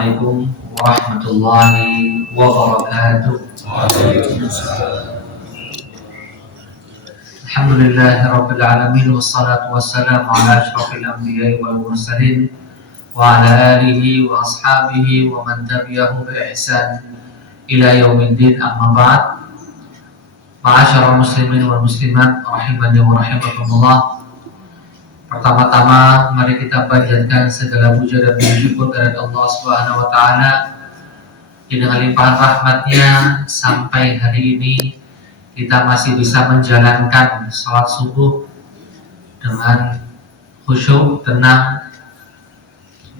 Assalamualaikum warahmatullahi wabarakatuh. Alhamdulillahirabbil alamin wassalatu wassalamu ala asyrafil anbiya'i wal mursalin wa ala alihi wa ashabihi wa man tabi'ahu bi ihsan ila yaumiddin, amma ba'd. Ma'asyiral muslimin wal muslimat rahimani wa rahimakumullah. Pertama-tama mari kita panjatkan segala puja dan puji syukur kepada Allah Subhanahu wa taala yang dengan limpahan rahmatnya sampai hari ini kita masih bisa menjalankan salat subuh dengan khusyuk, tenang.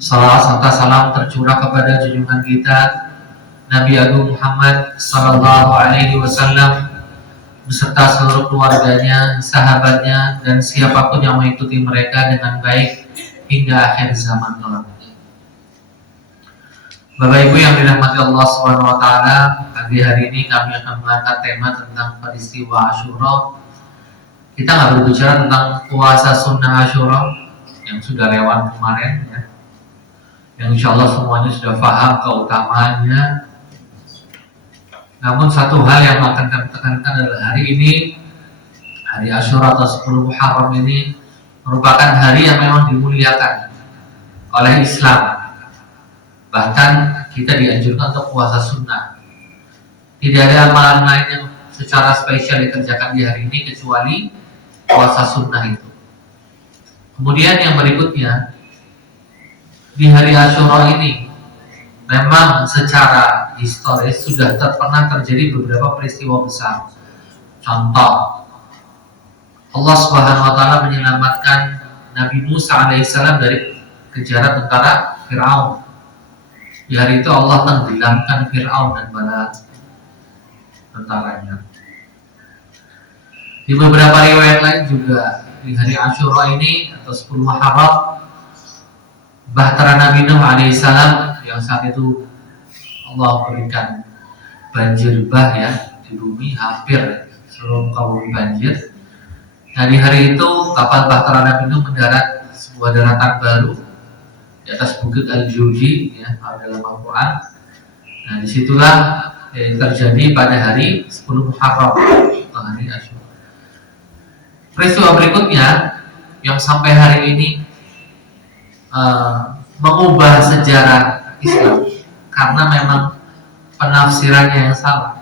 Salawat serta salam tercurah kepada junjungan kita Nabi Agung Muhammad sallallahu alaihi wasallam beserta seluruh keluarganya, sahabatnya, dan siapapun yang mengikuti mereka dengan baik hingga akhir zaman kelak. Bapak Ibu yang dirahmati Allah Subhanahu wa taala, pagi hari ini kami akan mengangkat tema tentang peristiwa Asyura. Kita nggak berbicara tentang puasa sunnah Asyura yang sudah lewat kemarin, ya. Yang insya Allah semuanya sudah paham keutamaannya. Namun satu hal yang akan kami tekankan adalah hari ini, hari Asyura atau 10 Muharram ini merupakan hari yang memang dimuliakan oleh Islam. Bahkan kita dianjurkan untuk puasa sunnah. Tidak ada amalan lain yang secara spesial dikerjakan di hari ini kecuali puasa sunnah itu. Kemudian yang berikutnya, di hari Asyura ini memang secara historis sudah pernah terjadi beberapa peristiwa besar. Contoh, Allah Subhanahu wa taala menyelamatkan Nabi Musa alaihissalam dari kejaran tentara Fir'aun. Di hari itu Allah tenggelamkan Fir'aun dan bala tentaranya. Di beberapa riwayat lain juga di hari Asyura ini atau 10 Muharram, bahtera Nabi Nuh alaihissalam yang saat itu Allah berikan banjir bah, ya, di bumi hampir seluruh kaum banjir. Nah, di hari itu kapal bahtera Nabi Nuh mendarat sebuah daratan baru di atas bukit Al-Judi, ya, dalam Al-Quran. Nah, disitulah terjadi pada hari 10 Muharram atau hari Asyura. Peristiwa berikutnya yang sampai hari ini mengubah sejarah Islam karena memang penafsirannya yang salah,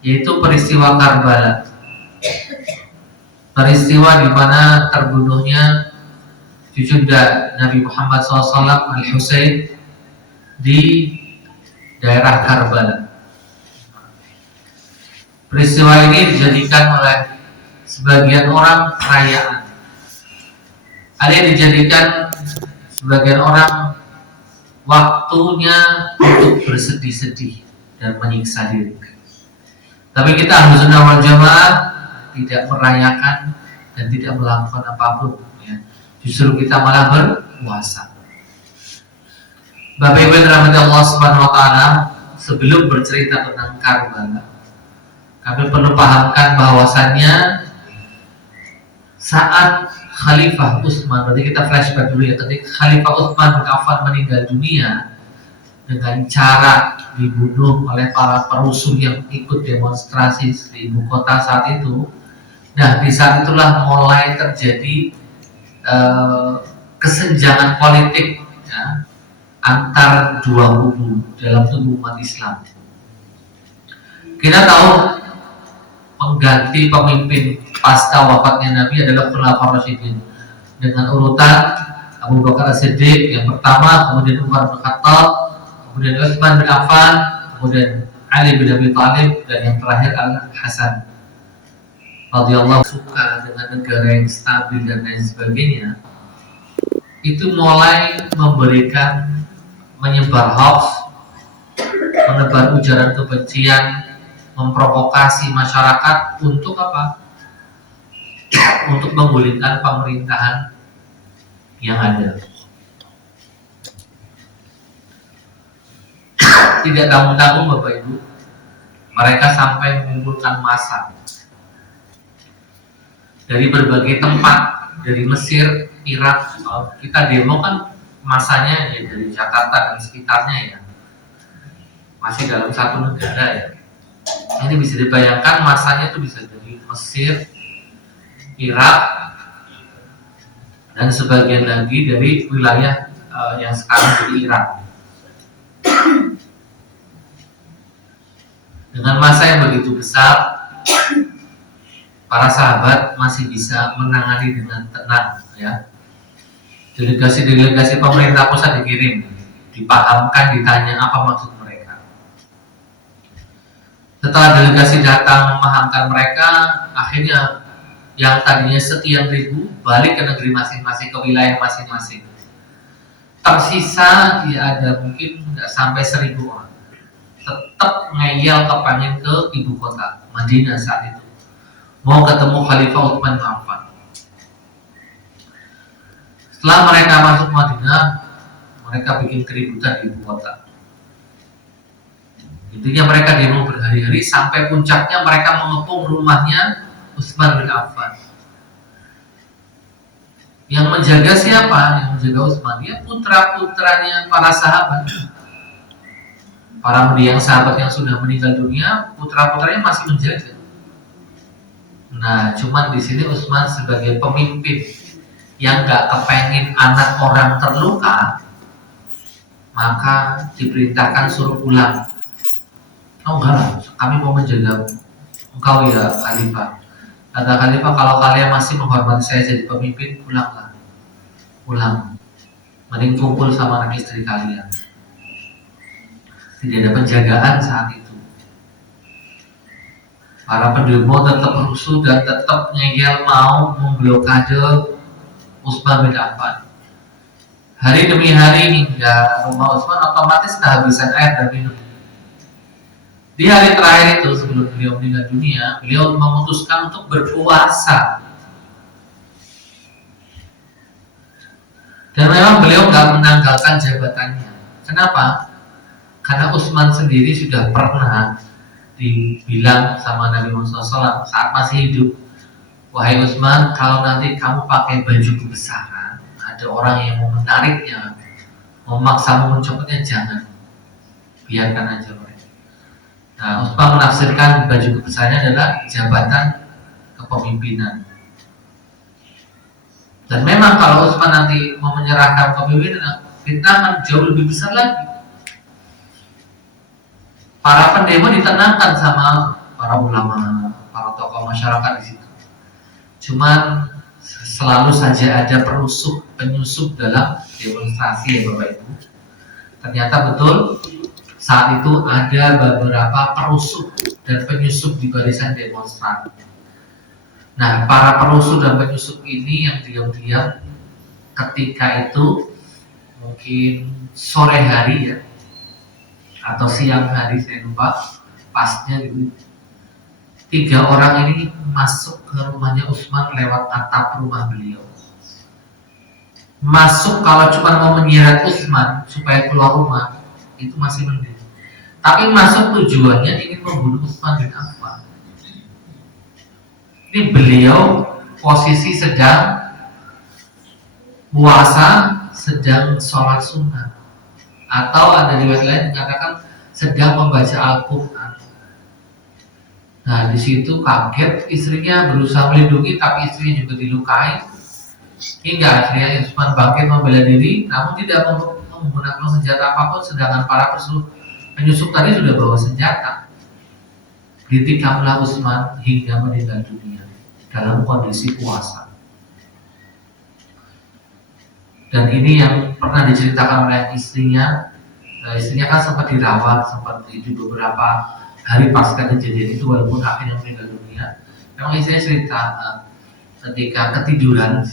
yaitu peristiwa Karbala. Peristiwa di mana terbunuhnya Jujunda Nabi Muhammad SAW Al-Husain di daerah Karbala. Peristiwa ini dijadikan oleh sebagian orang perayaan. Ada yang dijadikan sebagian orang waktunya untuk bersedih-sedih dan menyiksa diri. Tapi kita Ahlus Sunnah wal Jamaah tidak merayakan dan tidak melakukan apapun, ya. Justru kita malah berpuasa. Bapak Ibu yang dirahmati Allah Subhanahu wa taala, sebelum bercerita tentang Karbala, kami perlu pahamkan bahwasannya saat Khalifah Utsman, berarti kita flashback dulu ya, ketika Khalifah Utsman bin Affan meninggal dunia dengan cara dibunuh oleh para perusuh yang ikut demonstrasi di ibu kota saat itu. Nah, di saat itulah mulai terjadi kesenjangan politik, ya, antar dua kubu dalam tubuh umat Islam. Kita tahu pengganti pemimpin pasca wafatnya Nabi adalah Khulafaur Rasyidin dengan urutan Abu Bakar As-Siddiq yang pertama, kemudian Umar bin Khattab, kemudian Utsman bin Affan, kemudian Ali bin Abi Thalib, dan yang terakhir Al-Hasan radhiyallahu suka dengan negara yang stabil dan lain sebagainya. Itu mulai memberikan menyebar hoax, menebar ujaran kebencian, memprovokasi masyarakat untuk apa? Untuk menggulingkan pemerintahan yang ada. Tidak tanggung-tanggung Bapak Ibu, mereka sampai mengumpulkan massa dari berbagai tempat, dari Mesir, Irak. Kita demo kan masanya ya dari Jakarta dan sekitarnya ya, masih dalam satu negara ya. Ini bisa dibayangkan masanya itu bisa dari Mesir, Irak, dan sebagian lagi dari wilayah yang sekarang jadi Irak. Dengan masa yang begitu besar, para sahabat masih bisa menangani dengan tenang ya. Delegasi-delegasi pemerintah pusat dikirim, dipahamkan, ditanya apa maksud mereka. Setelah delegasi datang memahamkan mereka, akhirnya yang tadinya sekian ribu balik ke negeri masing-masing, ke wilayah masing-masing. Tersisa ya ada mungkin nggak sampai 1.000 orang. Tetap ngeyel kepengen ke ibu kota Madinah saat itu, mau ketemu Khalifah Utsman bin Affan. Setelah mereka masuk Madinah, mereka bikin keributan di ibu kota. Intinya mereka demo berhari-hari sampai puncaknya mereka mengepung rumahnya Utsman bin Affan. Yang menjaga siapa? Yang menjaga Utsman, dia putra-putranya para sahabat. Para mendiang sahabat yang sudah meninggal dunia, putra-putranya masih menjaga. Nah, cuman di sini Utsman sebagai pemimpin yang gak kepengen anak orang terluka, maka diperintahkan suruh pulang. Oh enggak lah, kami mau menjaga engkau ya Khalifah. Kata Khalifah, kalau kalian masih menghormati saya jadi pemimpin, pulanglah. Pulang. Mending kumpul sama anak istri kalian. Tidak ada penjagaan saat itu. Para pendemo tetap rusuh dan tetap ngeyel mau memblokade Utsman bin Affan. Hari demi hari hingga rumah Utsman otomatis kehabisan air dan minum. Di hari terakhir itu sebelum beliau meninggal dunia, beliau memutuskan untuk berpuasa. Dan memang beliau nggak menanggalkan jabatannya. Kenapa? Karena Utsman sendiri sudah pernah dibilang sama Nabi Muhammad SAW saat masih hidup, wahai Utsman, kalau nanti kamu pakai baju kebesaran, ada orang yang mau menariknya, memaksamu mencopotnya, jangan, biarkan aja mereka. Nah, Utsman menafsirkan baju kebesarannya adalah jabatan kepemimpinan. Dan memang kalau Utsman nanti mau menyerahkan kepemimpinan, fitnah jauh lebih besar lagi. Para pendemo ditenangkan sama para ulama, para tokoh masyarakat di situ. Cuman selalu saja ada penyusup dalam demonstrasi ya Bapak Ibu. Ternyata betul saat itu ada beberapa perusuh dan penyusup di barisan demonstran. Nah, para perusuh dan penyusup ini yang diam-diam ketika itu mungkin sore hari ya, atau siang hari, saya lupa pasnya gitu. 3 orang ini masuk ke rumahnya Utsman lewat atap rumah beliau. Masuk kalau cuma mau menyeret Utsman supaya keluar rumah itu masih mending. Tapi masuk tujuannya ingin membunuh Utsman bin Affan. Ini beliau posisi sedang puasa, sedang sholat sunnah. Atau ada riwayat lain mengatakan sedang membaca Al-Quran. Nah, di situ kaget, istrinya berusaha melindungi, tapi istrinya juga dilukai. Hingga akhirnya Utsman bangkit membela diri, namun tidak menggunakan senjata apapun, sedangkan para penyusup tadi sudah bawa senjata. Ditikamlah Utsman hingga meninggal dunia dalam kondisi puasa. Dan ini yang pernah diceritakan oleh istrinya. Istrinya kan sempat dirawat, sempat hidup beberapa hari pasca kejadian itu, walaupun akhirnya meninggal dunia. Memang istrinya cerita ketika ketiduran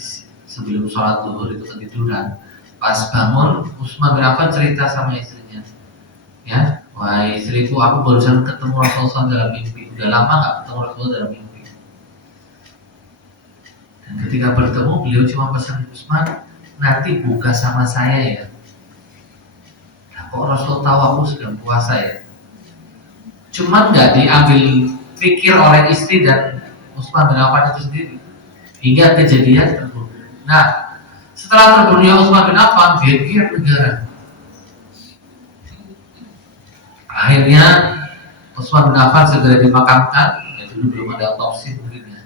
sebelum sholat zuhur itu ketiduran, pas bangun Utsman bin Affan cerita sama istrinya, ya, wahai istriku, aku barusan ketemu Rasulullah dalam mimpi. Udah lama nggak ketemu Rasulullah dalam mimpi. Dan ketika bertemu, beliau cuma pesan Utsman, nanti buka sama saya ya. Nah, kok Rasul tahu aku sedang puasa ya? Cuman nggak diambil pikir oleh istri dan Utsman bin Affan itu sendiri hingga kejadian tersebut. Nah, Setelah terbunuhnya Utsman bin Affan, geger negara. Akhirnya Utsman bin Affan segera dimakamkan. Ya, dulu belum ada otopsi mungkin ya.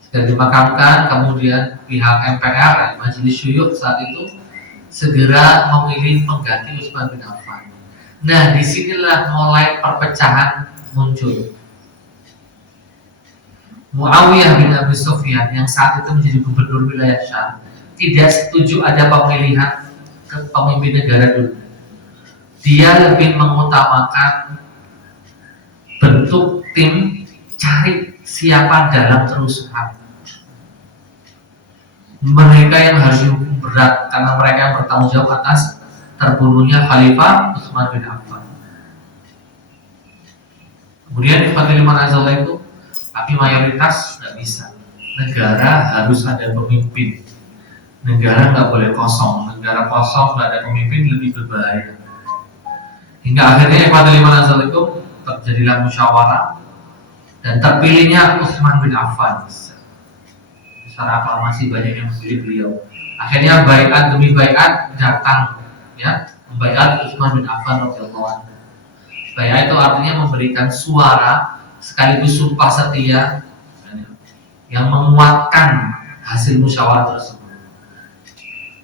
Segera dimakamkan, kemudian pihak MPR, Majelis Syuyukh saat itu segera memilih pengganti Utsman bin Affan. Nah, disinilah mulai perpecahan muncul. Muawiyah bin Abi Sufyan yang saat itu menjadi gubernur wilayah Syam tidak setuju ada pemilihan pemimpin negara dulu. Dia lebih mengutamakan bentuk tim cari siapa dalam kerusuhan. Mereka yang harus dihukum berat karena mereka yang bertanggung jawab atas terbunuhnya Khalifah Utsman bin Affan. Kemudian di Fatimah Azallah itu, tapi mayoritas nggak bisa. Negara harus ada pemimpin. Negara nggak boleh kosong. Negara kosong nggak ada pemimpin lebih berbahaya. Hingga akhirnya Fatimah Azallah itu terjadilah musyawarah dan terpilihnya Utsman bin Affan. Secara aklamasi banyak yang memilih beliau. Akhirnya baiat demi baiat datang, ya, membaiat Utsman bin Affan radhiyallahu anhu. Baiat itu artinya memberikan suara sekaligus sumpah setia yang menguatkan hasil musyawarah tersebut.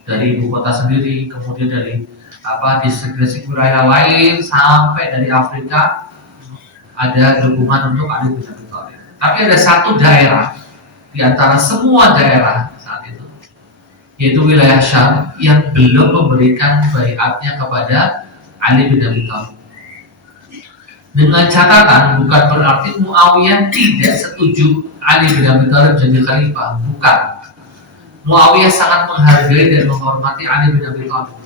Dari ibu kota sendiri, kemudian dari distrik-distrik wilayah lain sampai dari Afrika ada dukungan untuk Ali bin Abi Thalib. Tapi ada satu daerah di antara semua daerah saat itu, yaitu wilayah Syam, yang belum memberikan baiatnya kepada Ali bin Abi Thalib. Dengan catatan bukan berarti Muawiyah tidak setuju Ali bin Abi Thalib jadi khalifah, bukan. Muawiyah sangat menghargai dan menghormati Ali bin Abi Thalib.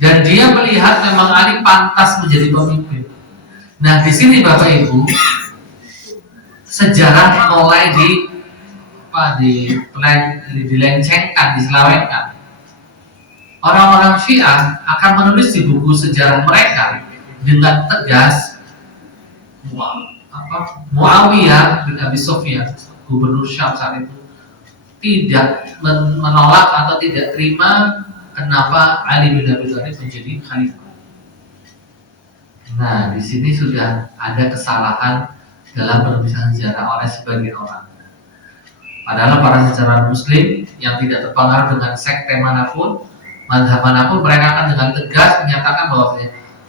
Dan dia melihat memang Ali pantas menjadi pemimpin. Nah, di sini Bapak Ibu, sejarah mulai dilencengkan, diselewengkan. Orang-orang Syiah akan menulis di buku sejarah mereka dengan tegas Muawiyah bin Abi Sufyan, gubernur Syam saat itu, tidak menolak atau tidak terima kenapa Ali bin Abi Thalib menjadi khalifah. Nah, di sini sudah ada kesalahan dalam penulisan sejarah oleh sebagian orang. Padahal para sejarawan Muslim yang tidak terpengaruh dengan sekte manapun, mazhab manapun, mereka akan dengan tegas menyatakan bahwa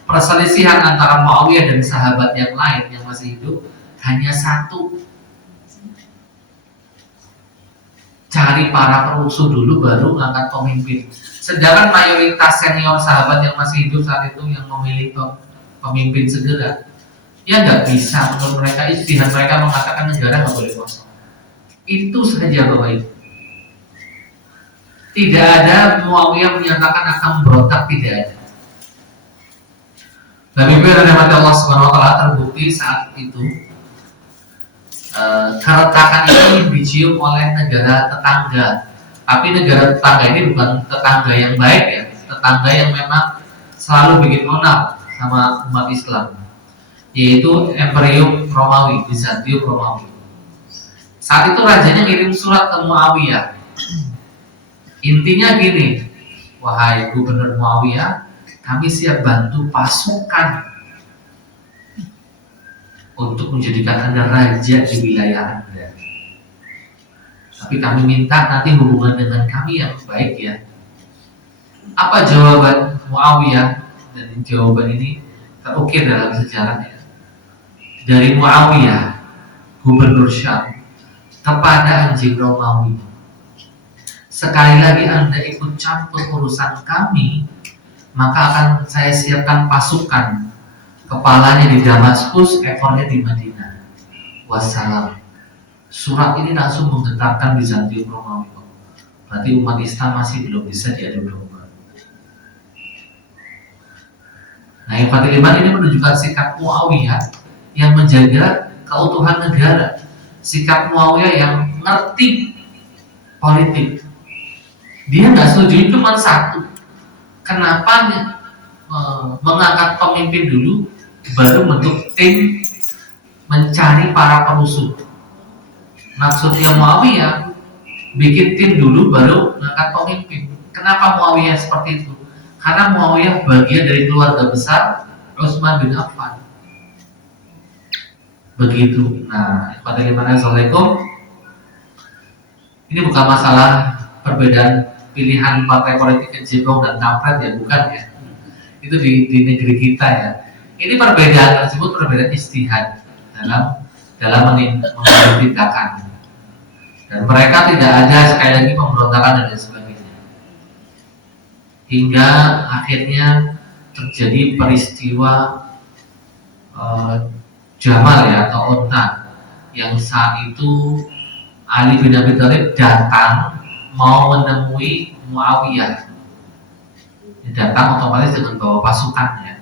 perselisihan antara Muawiyah dan sahabat yang lain yang masih hidup hanya satu. Cari para perusuh dulu baru mengangkat pemimpin. Sedangkan mayoritas senior sahabat yang masih hidup saat itu yang memilih pemimpin segera, ya nggak bisa. Menurut mereka, ijtihad mereka mengatakan negara nggak boleh kosong. Itu saja Bapak Ibu. Tidak ada Muawiyah menyatakan akan berontak, tidak ada. Nabi rahmat Allah Subhanahu wa taala terbukti saat itu keretakan ini dicium oleh negara tetangga. Tapi negara tetangga ini bukan tetangga yang baik ya, tetangga yang memang selalu bikin onar sama umat Islam, yaitu Imperium Romawi, Bizantium Romawi. Saat itu rajanya ngirim surat ke Muawiyah. Intinya gini, wahai gubernur Muawiyah, kami siap bantu pasukan untuk menjadikan Anda raja di wilayah Anda. Tapi kami minta nanti hubungan dengan kami yang baik ya. Apa jawaban Muawiyah? Dan jawaban ini terukir dalam sejarahnya. Dari Muawiyah, gubernur Syam, kepada anjing Romawi, sekali lagi Anda ikut campur urusan kami, maka akan saya siapkan pasukan, kepalanya di Damaskus, ekornya di Madinah. Wassalam. Surat ini langsung menggetarkan Bizantium Romawi. Berarti umat Islam masih belum bisa diadu domba. Nah, yang Fatimah ini menunjukkan sikap Muawiyah yang menjaga keutuhan negara, sikap Muawiyah yang ngerti politik. Dia nggak setuju cuma satu. Kenapa mengangkat pemimpin dulu, baru bentuk tim mencari para perusuh? Maksudnya Muawiyah bikin tim dulu baru mengangkat pemimpin. Kenapa Muawiyah seperti itu? Karena Muawiyah bagian dari keluarga besar Utsman bin Affan. Begitu. Nah, Assalamualaikum. Ini bukan masalah perbedaan pilihan partai politik kecebong dan kampret ya, bukan ya. Itu di negeri kita ya. Ini perbedaan tersebut perbedaan istihad dalam mengambil tindakan. Dan mereka tidak ada sekali lagi pemberontakan dan lain sebagainya. Hingga akhirnya terjadi peristiwa Jamal ya atau Onta, yang saat itu Ali bin Abi Thalib datang mau menemui Muawiyah. Datang otomatis dengan bawa pasukannya.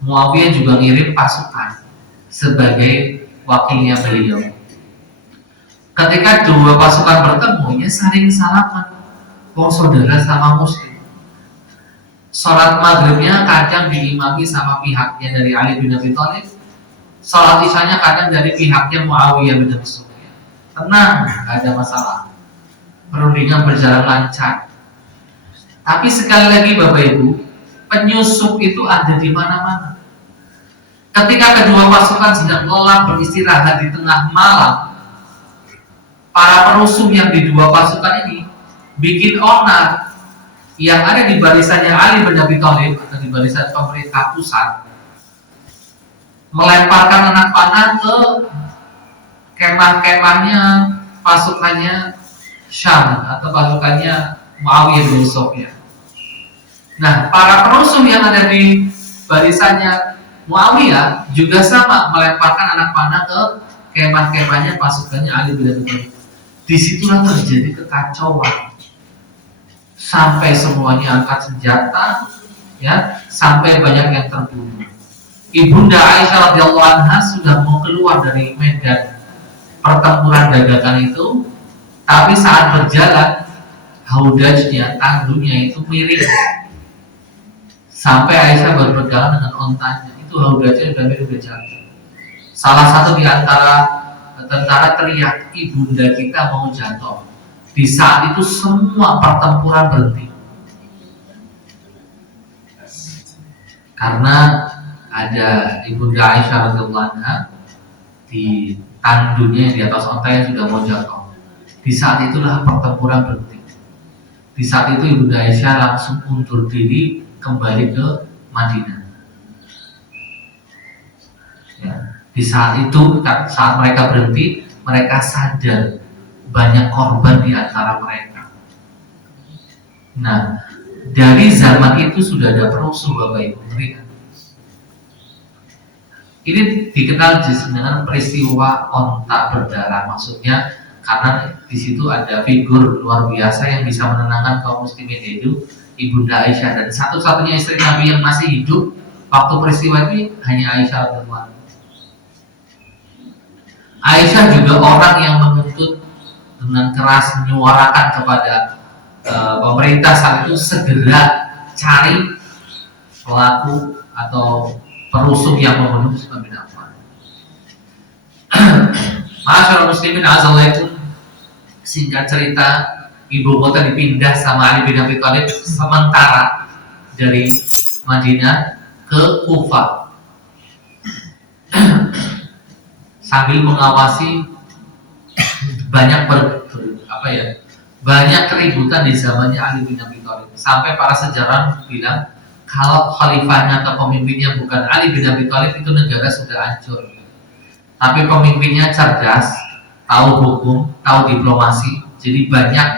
Muawiyah juga ngirim pasukan sebagai wakilnya beliau. Ketika dua pasukan bertemu, ya saling salaman, wong saudara sama muslim. Sholat maghribnya kadang diimami sama pihaknya dari Ali bin Abi Thalib, sholat isyanya kadang dari pihaknya Muawiyah bin Abi Sufyan. Tenang, nggak ada masalah. Perundingan berjalan lancar. Tapi sekali lagi Bapak Ibu, penyusup itu ada di mana-mana. Ketika kedua pasukan sedang lelah beristirahat di tengah malam, para perusuh yang di dua pasukan ini bikin onar yang ada di barisannya Ali bin Abi Thalib atau di barisan pemerintah pusat, melemparkan anak panah ke kemah-kemahnya pasukannya Syam atau pasukannya Muawiyah bin Sufyan. Nah, para perusuh yang ada di barisannya Muawiyah juga sama melemparkan anak panah ke kemah-kemahnya pasukannya Ali bin Abi Thalib. Disitulah terjadi kekacauan. Sampai semuanya angkat senjata, ya, sampai banyak yang terbunuh. Ibunda Aisyah radhiyallahu anha sudah mau keluar dari medan pertempuran dadakan itu, tapi saat berjalan haudajnya, tandunya itu miring. Sampai Aisyah baru berjalan dengan ontanya, itu haudajnya sudah miring, jatuh. Salah satu di antara tentara teriak, ibunda kita mau jatuh. Di saat itu semua pertempuran berhenti. Karena ada ibunda Aisyah radhiyallahu anha di tandunya di atas onta yang sudah mau jatuh. Di saat itulah pertempuran berhenti. Di saat itu ibunda Aisyah langsung undur diri kembali ke Madinah. Ya. Di saat itu, saat mereka berhenti, mereka sadar banyak korban di antara mereka. Nah, dari zaman itu sudah ada perusuh Bapak Ibu. Ini dikenal dengan peristiwa onta berdarah. Maksudnya karena di situ ada figur luar biasa yang bisa menenangkan kaum muslimin, yaitu ibunda Aisyah, dan satu-satunya istri Nabi yang masih hidup waktu peristiwa ini hanya Aisyah radhiyallahu anha. Aisyah juga orang yang menuntut dengan keras, menyuarakan kepada pemerintah saat itu segera cari pelaku atau perusuh yang membunuh Utsman bin Affan. Masyaallah muslimin azalaikum, singkat cerita, ibu kota dipindah sama Ali bin Abi Thalib sementara dari Madinah ke Kufah sambil mengawasi banyak banyak keributan di zamannya Ali bin Abi Thalib, sampai para sejarawan bilang kalau khalifahnya atau pemimpinnya bukan Ali bin Abi Thalib, itu negara sudah hancur. Tapi pemimpinnya cerdas, tahu hukum, tahu diplomasi, jadi banyak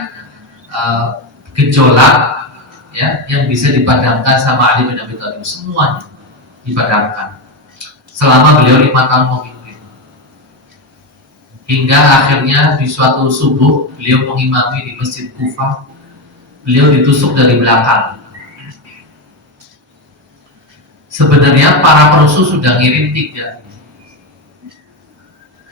gejolak ya yang bisa dipadamkan sama Ali bin Abi Thalib. Semuanya dipadamkan selama beliau 5 tahun memimpin. Hingga akhirnya di suatu subuh beliau mengimami di Masjid Kufah, beliau ditusuk dari belakang. Sebenarnya para perusuh sudah ngirim 3.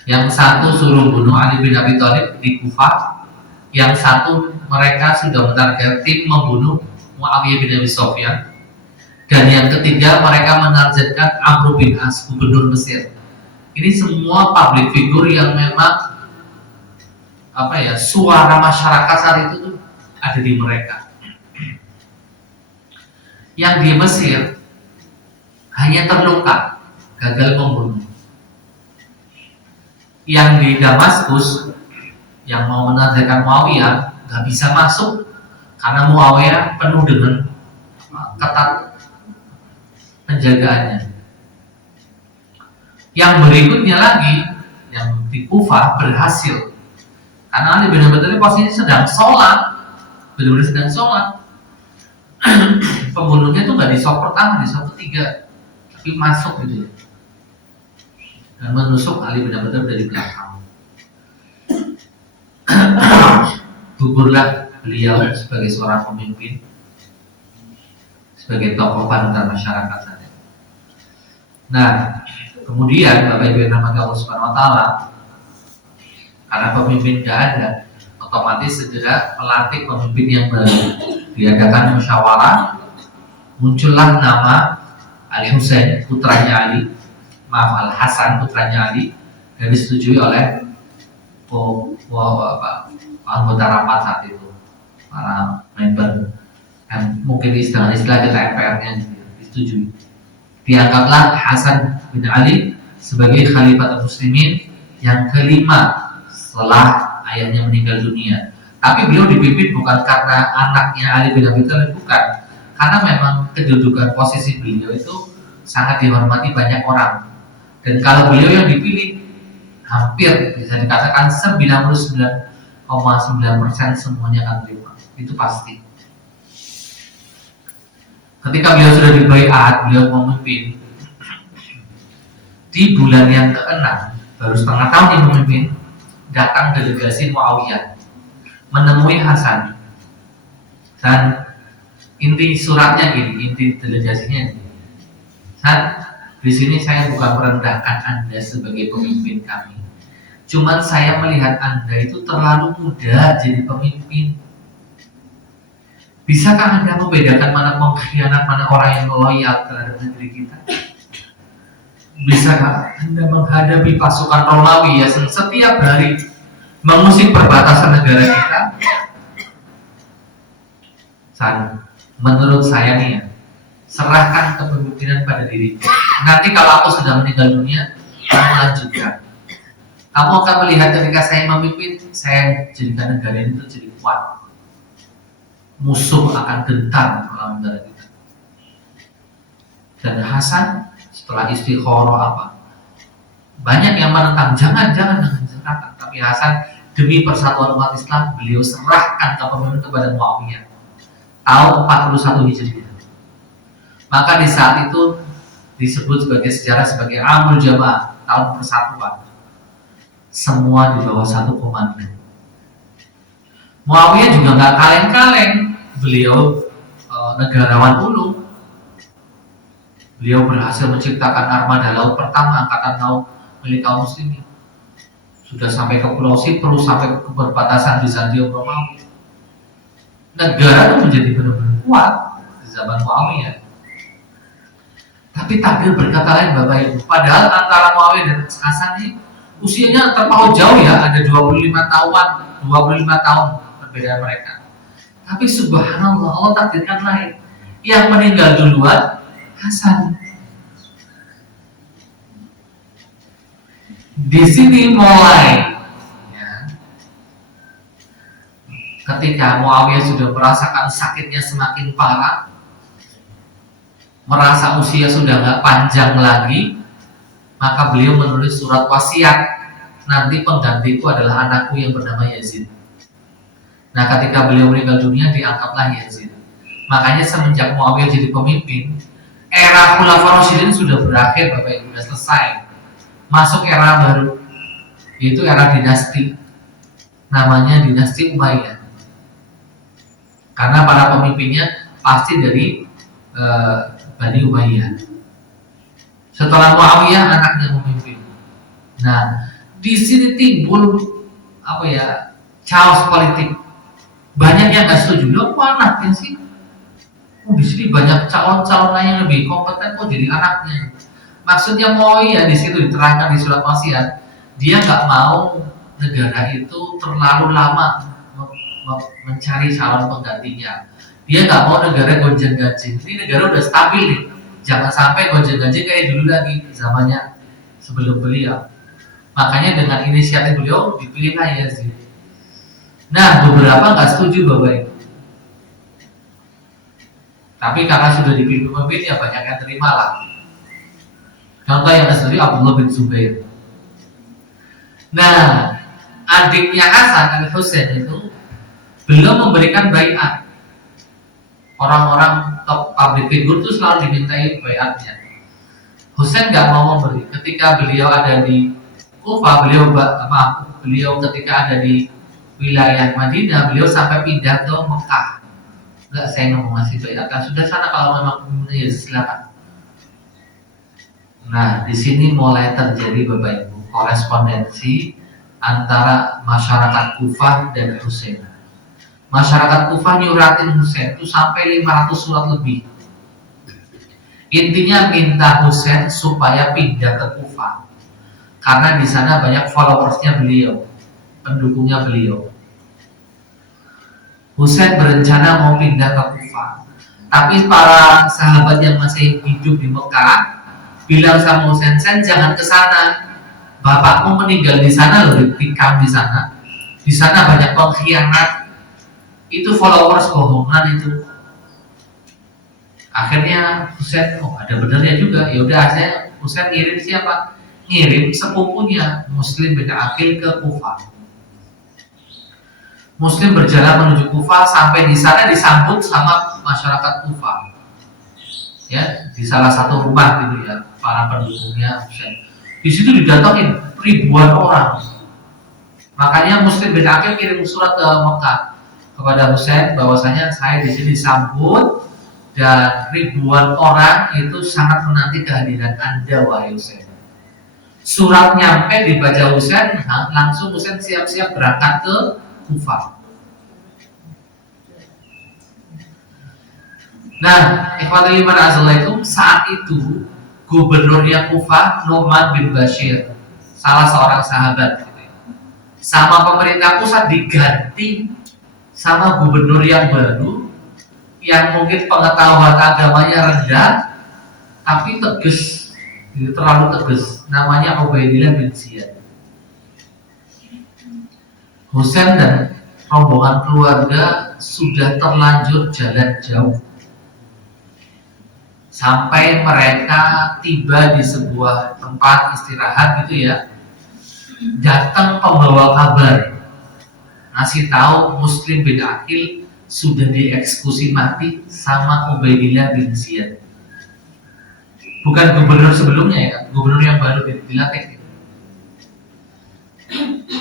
Yang satu suruh bunuh Ali bin Abi Thalib di Kufah, yang satu mereka sudah menargetkan membunuh Muawiyah bin Abi Sufyan, dan yang ketiga mereka menargetkan Amr bin As, gubernur Mesir. Ini semua public figure yang memang suara masyarakat saat itu tuh ada di mereka. Yang di Mesir hanya terluka, gagal membunuh. Yang di Damaskus yang mau menazarkan Muawiyah nggak bisa masuk karena Muawiyah penuh dengan ketat penjagaannya. Yang berikutnya lagi yang di Kufah berhasil karena Ali bin Abi Thalib posisinya sedang sholat, benar-benar sedang sholat. Pembunuhnya tuh nggak di saf pertama, di saf ketiga, tapi masuk gitu ya, dan menusuk Ali bin Abi Thalib dari belakang. Gugurlah beliau sebagai seorang pemimpin, sebagai tokoh panutan masyarakat saja. Nah, kemudian Bapak Ibu yang dirahmati Allah Subhanahu Wa Taala, karena pemimpin tidak ada, otomatis segera melantik pemimpin yang baru. Diadakan musyawarah, muncullah nama Ali Husain, putranya Ali, Al Hasan, putranya Ali, dan disetujui oleh anggota rapat saat itu, para member, mungkin istilah kita MPR-nya disetujui. Diangkatlah Hasan bin Ali sebagai Khalifatul Muslimin yang kelima setelah ayahnya meninggal dunia. Tapi beliau dipimpin bukan karena anaknya Ali bin Abi Thalib, bukan, karena memang kedudukan posisi beliau itu sangat dihormati banyak orang. Dan kalau beliau yang dipilih, hampir bisa dikatakan 99,9% semuanya akan terima, itu pasti. Ketika beliau sudah dibaiat, beliau memimpin. Di bulan yang ke-6, baru setengah tahun dia memimpin, datang delegasi Muawiyah menemui Hasan. Dan inti suratnya gini, inti delegasinya ini. Hasan, di sini saya bukan merendahkan Anda sebagai pemimpin kami. Cuman saya melihat Anda itu terlalu muda jadi pemimpin. Bisakah Anda membedakan mana pengkhianat, mana orang yang loyal terhadap negeri kita? Bisakah Anda menghadapi pasukan Romawi yang setiap hari mengusik perbatasan negara kita? Menurut saya nih ya, serahkan kepemimpinan pada diri. Nanti kalau aku sudah meninggal dunia, kamu lanjutkan. Kamu akan melihat ketika saya memimpin, saya jadikan negara ini itu jadi kuat. Musuh akan gentar melawan negara kita. Dan Hasan setelah istikharah banyak yang menentang, jangan serahkan. Tapi Hasan demi persatuan umat Islam, beliau serahkan kepemimpinan kepada Muawiyah tahun 41 Hijriah. Maka di saat itu disebut sebagai sejarah sebagai Amul Jamaah, tahun persatuan. Semua di bawah satu komando. Muawiyah juga nggak kaleng-kaleng. Beliau negarawan dulu. Beliau berhasil menciptakan armada laut pertama, angkatan laut milik kaum muslimin. Sudah sampai ke Pulau Siprus, sampai ke perbatasan Bizantium Romawi. Negara itu menjadi benar-benar kuat di zaman Muawiyah. Tapi takdir berkata lain, Bapak Ibu. Padahal antara Muawiyah dan Hasan ini usianya terpaut jauh ya, ada 25 tahun perbedaan mereka. Tapi subhanallah, Allah takdirkan lain. Yang meninggal duluan Hasan. Di sini mulai ya, ketika Muawiyah sudah merasakan sakitnya semakin parah, merasa usia sudah nggak panjang lagi, maka beliau menulis surat wasiat, nanti penggantiku adalah anakku yang bernama Yazid. Nah, ketika beliau meninggal dunia, diangkatlah Yazid. Makanya semenjak Muawiyah jadi pemimpin, era Khulafaur Rasyidin sudah berakhir, Bapak Ibu, sudah selesai. Masuk era baru, yaitu era dinasti. Namanya dinasti Umayyah. Karena para pemimpinnya pasti dari Bani Umayyah. Setelah Muawiyah, anaknya memimpin. Nah, di sini timbul chaos politik. Banyak yang nggak setuju. Loh, kok anaknya sih? Oh, di sini banyak calon-calon lain yang lebih kompeten, kok jadi anaknya? Maksudnya Muawiyah di situ diterangkan di surat wasiat, dia nggak mau negara itu terlalu lama mencari calon penggantinya. Dia nggak mau negara gonjang-ganjing. Ini negara udah stabil nih, jangan sampai gonjang-ganjing kayak dulu lagi zamannya sebelum beliau. Makanya dengan inisiatif beliau dipilihlah Yazid. Nah, beberapa nggak setuju Bapak Ibu. Tapi karena sudah dipilih pemimpin ya banyak yang terima lah. Contoh yang setuju Abdullah bin Zubair. Nah, adiknya Hasan Al-Husain itu belum memberikan baiat. Orang-orang top public figure itu selalu dimintai baiatnya. Husain nggak mau memberi. Ketika beliau ada di Kufah, beliau ketika ada di wilayah Madinah, beliau sampai pindah ke Mekah. Enggak, saya nggak mau ngasih baiat. Sudah sana kalau memang ya silakan. Nah, di sini mulai terjadi Bapak Ibu korespondensi antara masyarakat Kufah dan Husain. Masyarakat Kufah nyuratin Husain itu sampai 500 surat lebih. Intinya minta Husain supaya pindah ke Kufah, karena di sana banyak followersnya beliau, pendukungnya beliau. Husain berencana mau pindah ke Kufah, tapi para sahabat yang masih hidup di Mekah bilang sama Husain, jangan ke sana. Bapakmu meninggal di sana loh, ditikam di sana. Di sana banyak pengkhianat. Itu followers bohongan itu. Akhirnya Husain, ada benarnya juga. Ya udah, Husain ngirim siapa? Ngirim sepupunya Muslim bin Aqil ke Kufah. Muslim berjalan menuju Kufah, sampai di sana disambut sama masyarakat Kufah. Ya, di salah satu rumah gitu ya, para pendukungnya Husain. Di situ didatangin ribuan orang. Makanya Muslim bin Aqil kirim surat ke Mekah kepada Husain bahwasanya saya di sini disambut dan ribuan orang itu sangat menanti kehadiran Anda wahai Husain. Surat nyampe dibaca Husain, langsung Husain siap-siap berangkat ke Kufah. Nah, ikhwatul iman azalaikum, saat itu gubernurnya Kufah Nu'man bin Bashir, salah seorang sahabat, sama pemerintah pusat diganti sama gubernur yang baru yang mungkin pengetahuan agamanya rendah tapi tegas, terlalu tegas, namanya Ubaidillah bin Ziyad. Husain dan rombongan keluarga sudah terlanjur jalan jauh sampai mereka tiba di sebuah tempat istirahat gitu ya. Datang pembawa kabar ngasih tahu Muslim bin Aqil sudah dieksekusi mati sama Ubaidillah bin Ziyad. Bukan gubernur sebelumnya ya, gubernur yang baru dilatih.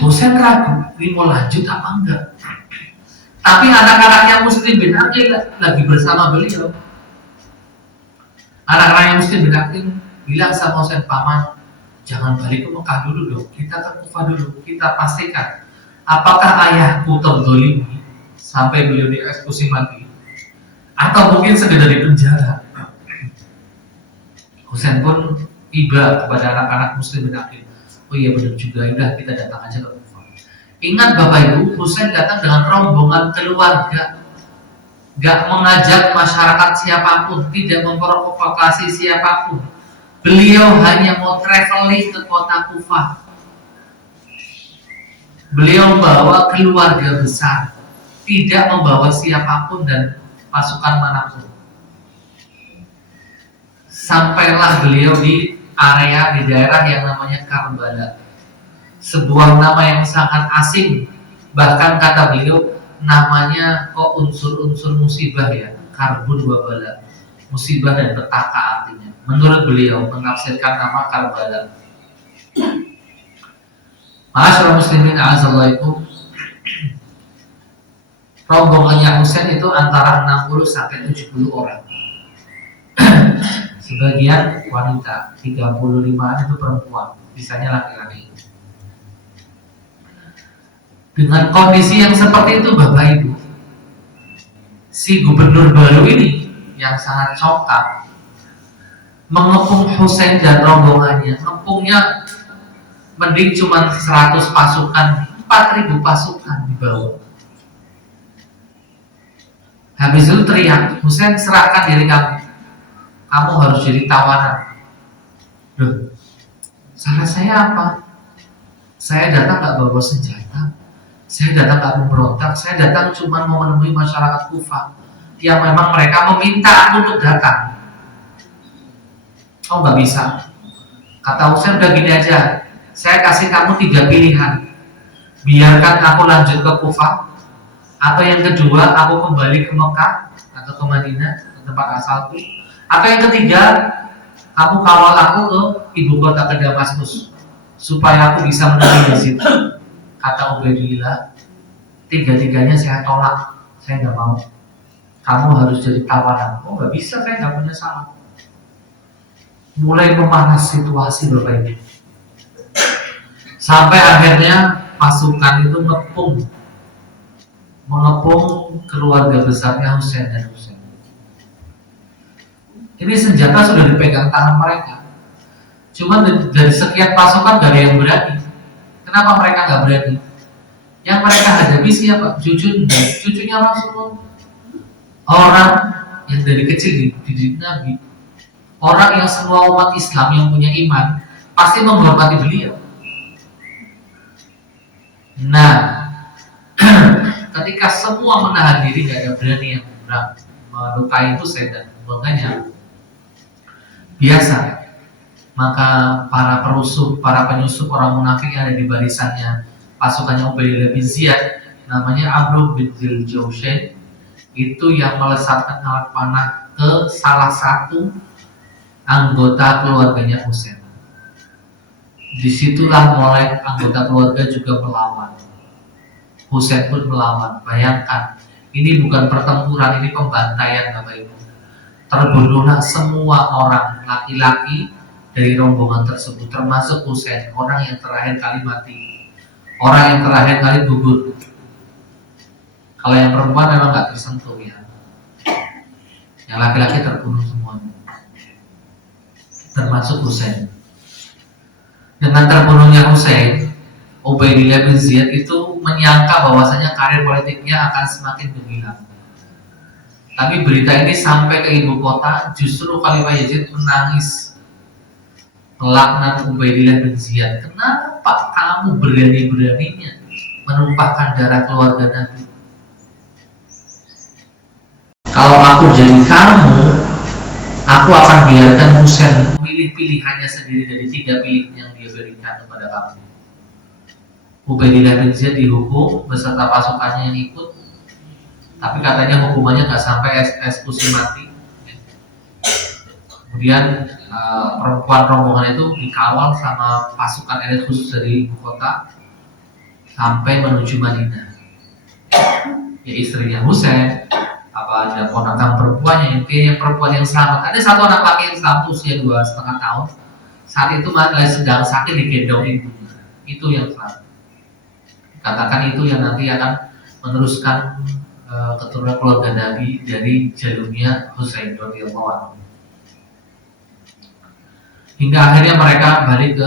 Husain ragu, ini mau lanjut apa enggak? Tapi anak-anaknya Muslim bin Aqil lagi bersama beliau. Anak-anaknya Muslim bin Aqil bilang sama Husain, paman, jangan balik ke Mekah dulu dong, kita ke Kufah dulu, kita pastikan apakah ayahku terzolimi sampai beliau dieksekusi mati, atau mungkin sekedar di penjara. Husain pun tiba kepada anak-anak Muslim bin Aqil. Oh iya benar juga, udah kita datang aja ke Kufah. Ingat Bapak Ibu, Husain datang dengan rombongan keluarga, gak mengajak masyarakat siapapun, tidak memprovokasi siapapun. Beliau hanya mau traveling ke kota Kufah. Beliau membawa keluarga besar, tidak membawa siapapun dan pasukan manapun. Sampailah beliau di area, di daerah yang namanya Karbala, sebuah nama yang sangat asing. Bahkan kata beliau, namanya kok unsur-unsur musibah ya, karbun wabala, musibah dan petaka artinya. Menurut beliau menafsirkan nama Karbala. Ma'asyiral muslimin a'azzallahu, rombongannya Husain itu antara 60 sampai 70 orang. Sebagian wanita, 35-an itu perempuan, sisanya laki-laki. Dengan kondisi yang seperti itu Bapak Ibu, si gubernur baru ini yang sangat congkak mengepung Husain dan rombongannya. Ngepungnya mending cuma 100 pasukan 4.000 pasukan dibawa. Habis itu teriak, Husain serahkan diri kamu harus jadi tawanan. Loh, salah saya apa? Saya datang gak bawa senjata, saya datang gak memberontak, saya datang cuma mau menemui masyarakat Kufah yang memang mereka meminta aku untuk datang. Oh gak bisa. Kata Husain, udah gini aja, saya kasih kamu 3 pilihan. Biarkan aku lanjut ke Kufah, atau yang kedua aku kembali ke Mekah atau ke Madinah, ke tempat asalku, atau yang ketiga kamu kawal aku ke ibu kota, ke Damaskus, supaya aku bisa menemui Yazid. Kata Ubaidillah, 3-tiganya saya tolak, saya nggak mau. Kamu harus jadi tawanan. Oh nggak bisa, saya nggak punya salah. Mulai memanas situasi Bapak Ibu, sampai akhirnya pasukan itu mengepung keluarga besarnya Husain dan Husain. Ini senjata sudah dipegang tangan mereka. Cuma dari sekian pasukan gak ada yang berani. Kenapa mereka gak berani? Yang mereka hadapi siapa? Cucunya Rasulullah. Orang yang dari kecil dididik Nabi. Orang yang semua umat Islam yang punya iman pasti menghormati beliau. Nah, ketika semua menahan diri, gak ada berani yang melukai Husain dan keluarganya, biasa maka para penyusup orang munafik yang ada di barisannya pasukannya Ubaidillah bin Ziyad, namanya Amr bin Jawshain, itu yang melesatkan alat panah ke salah satu anggota keluarganya Husain. Disitulah mulai anggota keluarga juga melawan. Husain pun melawan. Bayangkan, ini bukan pertempuran, ini pembantaian Bapak Ibu. Terbunuhlah semua orang laki-laki dari rombongan tersebut, termasuk Husain, orang yang terakhir kali mati, orang yang terakhir kali gugur. Kalau yang perempuan memang nggak tersentuh ya, yang laki-laki terbunuh semuanya, termasuk Husain. Dengan terbunuhnya Husain, Ubaidillah bin Ziyad itu menyangka bahwasanya karir politiknya akan semakin gemilang. Tapi berita ini sampai ke ibu kota, justru Khalifah Yazid menangis, melaknat Ubaidillah bin Ziyad. Kenapa kamu berani-beraninya menumpahkan darah keluarga Nabi? Kalau aku jadi kamu, aku akan biarkan Husain memilih pilihannya sendiri dari 3 pilihan yang dia berikan kepada kamu. Ubaidillah bin Ziyad dihukum beserta pasukannya yang ikut, tapi katanya hukumannya nggak sampai eksekusi mati. Kemudian perempuan rombongan itu dikawal sama pasukan elit khusus dari ibu kota sampai menuju Madinah. Ya istrinya Husain, ada ponakan perempuannya, yang perempuan yang selamat. Ada satu anak laki yang selamat usia 2,5 tahun. Saat itu masih sedang sakit digendong ibunya. Itu yang selamat. Katakan itu yang nanti akan meneruskan keturunan keluarga Nabi dari jalurnya Husain radhiyallahu anhu. Hingga akhirnya mereka balik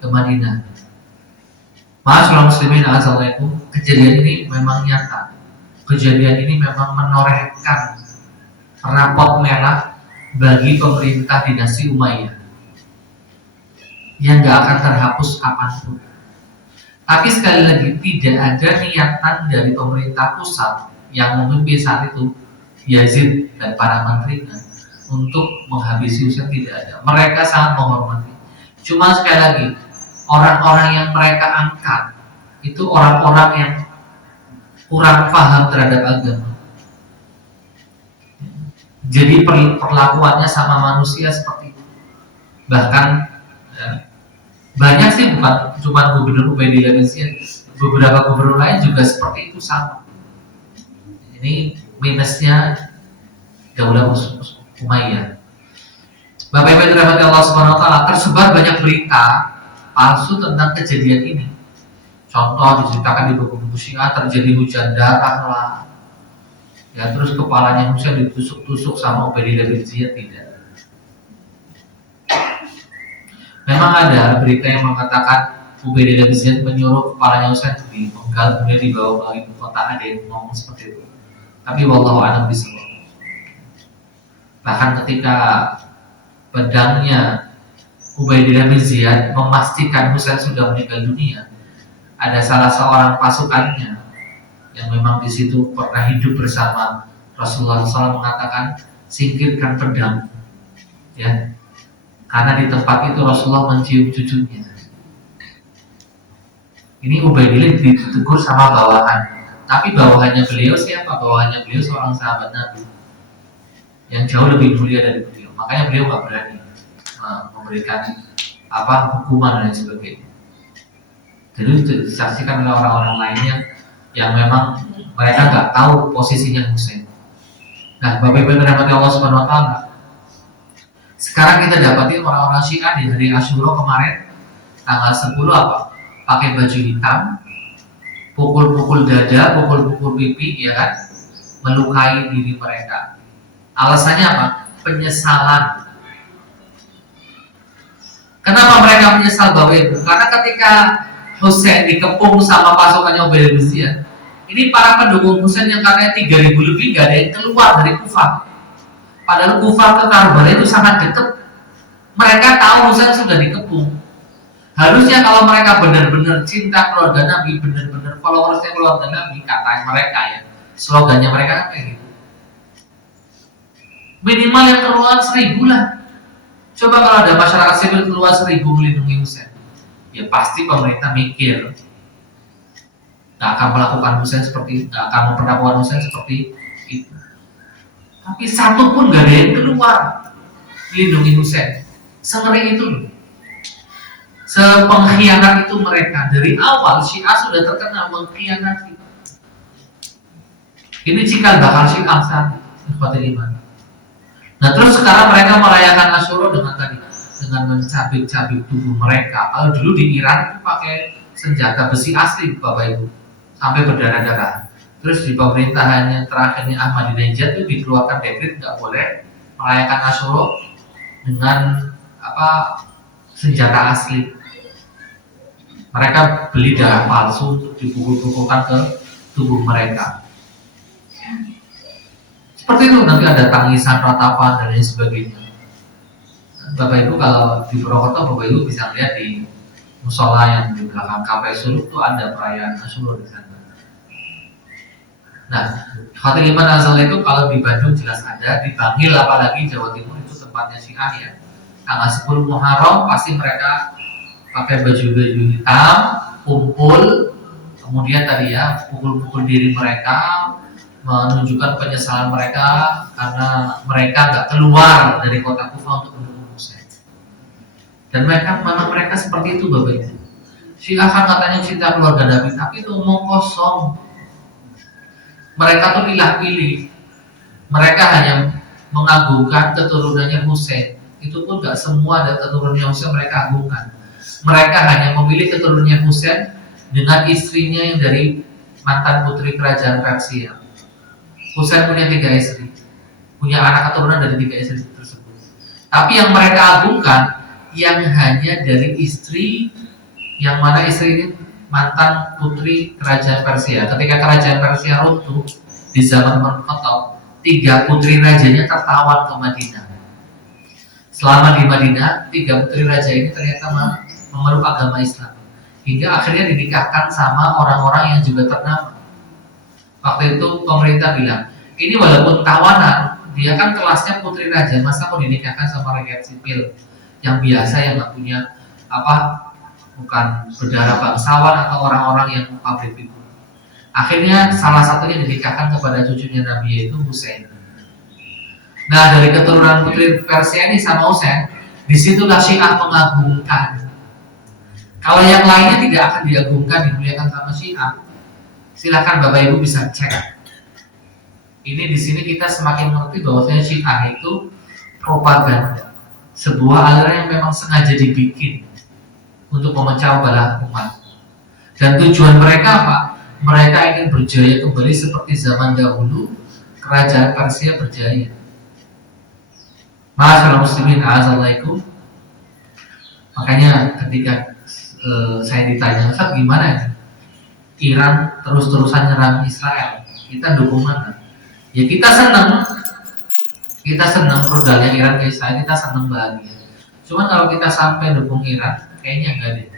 ke Madinah. Ma'asyiral muslimin azalaikum, kejadian ini memang nyata. Kejadian ini memang menorehkan rapot merah bagi pemerintah dinasti Umayyah yang gak akan terhapus kapanpun. Tapi sekali lagi, tidak ada niatan dari pemerintah pusat yang memimpin saat itu, Yazid dan para menterinya, untuk menghabisi Husain. Tidak ada. Mereka sangat menghormati. Cuma sekali lagi, orang-orang yang mereka angkat itu orang-orang yang kurang paham terhadap agama. Jadi perlakuannya sama manusia seperti itu. Bahkan ya, banyak sih, bukan cuma Gubernur Ubaidillah bin Ziyad, beberapa gubernur lain juga seperti itu sama. Ini minusnya Daulah Umayyah. Bapak Ibu dirahmati Allah Subhanahu wa taala, tersebar banyak berita palsu tentang kejadian ini. Contoh diceritakan di buku-buku Syiah terjadi hujan darah lah. Ya, terus kepalanya Husain ditusuk-tusuk sama Ubaidillah bin Ziyad. Tidak. Memang ada berita yang mengatakan Ubaidillah bin Ziyad menyuruh kepalanya Husain dipenggal kemudian dibawa ke ibu kota, ada yang ngomong seperti itu. Tapi wallahu a'lam bishawab. Bahkan ketika pedangnya Ubaidillah bin Ziyad memastikan Husain sudah meninggal dunia, ada salah seorang pasukannya yang memang di situ pernah hidup bersama Rasulullah SAW mengatakan, singkirkan pedang, ya, karena di tempat itu Rasulullah mencium cucunya. Ini Ubaidillah ditegur sama bawahan, tapi bawahannya beliau siapa? Bawahannya beliau seorang sahabat Nabi yang jauh lebih mulia dari beliau. Makanya beliau nggak berani memberikan hukuman dan sebagainya. Jadi disaksikan oleh orang-orang lainnya yang memang mereka nggak tahu posisinya Husain. Nah, Bapak Ibu dirahmati Allah Subhanahu Wa Taala, sekarang kita dapati orang-orang Syiah di hari Asyura kemarin tanggal 10 apa? Pakai baju hitam, pukul-pukul dada, pukul-pukul pipi, ya kan? Melukai diri mereka. Alasannya apa? Penyesalan. Kenapa mereka menyesal Bapak Ibu? Karena ketika Husain dikepung sama pasukannya Ubaidillah bin Ziyad, ini para pendukung Husain yang katanya 3.000 lebih gak ada yang keluar dari Kufah. Padahal Kufah ke Karbala itu sangat dekat. Mereka tahu Husain sudah dikepung. Harusnya kalau mereka benar-benar cinta keluarga Nabi, benar-benar followersnya keluarga Nabi, kata mereka ya, slogannya mereka kan kayak gitu. Minimal yang keluar 1.000 lah. Coba kalau ada masyarakat sipil keluar 1.000 melindungi Husain, ya pasti pemerintah mikir nggak akan melakukan Husain seperti, nggak akan memperlakukan Husain seperti itu. Tapi satu pun gak ada yang keluar melindungi Husain. Sengeri itu loh. Sepengkhianat itu mereka. Dari awal Syiah sudah terkenal mengkhianati. Ini cikal bakal Syiah saat seperti iman. Nah terus sekarang mereka merayakan Asyura dengan tadi, dengan mencabik-cabik tubuh mereka. Kalau dulu di Iran pakai senjata besi asli Bapak Ibu, sampai berdarah-darah. Terus di pemerintahannya terakhirnya Ahmadinejad itu dikeluarkan dekret nggak boleh merayakan Asyura dengan senjata asli. Mereka beli darah palsu untuk dipukul-pukulkan ke tubuh mereka. Seperti itu, nanti ada tangisan, ratapan, dan lain sebagainya. Bapak Ibu kalau di Purwokerto, Bapak Ibu bisa lihat di musola yang di belakang KPI Suluk itu ada perayaan Asyura di sana. Nah, Khawatir Iman Azal itu kalau di Bandung jelas ada, di Bangil apalagi Jawa Timur itu tempatnya Syiah ya. Tanggal 10 Muharram pasti mereka pakai baju-baju hitam, kumpul, kemudian tadi ya pukul-pukul diri mereka, menunjukkan penyesalan mereka karena mereka nggak keluar dari kota Kufah untuk mendukung Husain. Dan memang mereka seperti itu Bapak Ibu. Syiah kan katanya cinta keluarga Nabi, tapi itu omong kosong. Mereka tuh pilih-pilih. Mereka hanya mengagungkan keturunannya Husain. Itu pun nggak semua ada keturunannya Husain mereka agungkan. Mereka hanya memilih keturunannya Husain dengan istrinya yang dari mantan putri kerajaan Persia. Husain punya 3 istri, punya anak keturunan dari 3 istri tersebut. Tapi yang mereka agungkan yang hanya dari istri, yang mana istri ini mantan putri kerajaan Persia. Ketika kerajaan Persia runtuh di zaman Umar bin Khattab, 3 putri rajanya tertawan ke Madinah. Selama di Madinah, 3 putri raja ini ternyata memeluk agama Islam, hingga akhirnya dinikahkan sama orang-orang yang juga ternama. Waktu itu pemerintah bilang, ini walaupun tawanan, dia kan kelasnya putri raja, masa mau dinikahkan sama rakyat sipil yang biasa, yang nggak punya bukan berdarah bangsawan atau orang-orang yang pabrik itu. Akhirnya salah satunya dinikahkan kepada cucunya Nabi, yaitu Husain. Nah dari keturunan putri Persia ini sama Husain, disitulah Syiah mengagungkan. Kalau yang lainnya tidak akan diagungkan, dimuliakan sama Syiah. Silakan Bapak Ibu bisa cek. Ini di sini kita semakin mengerti bahwasanya Syiah itu propaganda, sebuah aliran yang memang sengaja dibikin untuk memecah belah umat. Dan tujuan mereka apa? Mereka ingin berjaya kembali seperti zaman dahulu kerajaan Persia berjaya. Ma'asyiral muslimin, a'azzalaikum. Makanya ketika saya ditanya, Ustaz gimana ya? Iran terus-terusan nyerang Israel, kita dukung mana? Ya kita senang rudalnya Iran ke Israel, kita senang bahagia. Cuman kalau kita sampai dukung Iran, kayaknya enggak deh.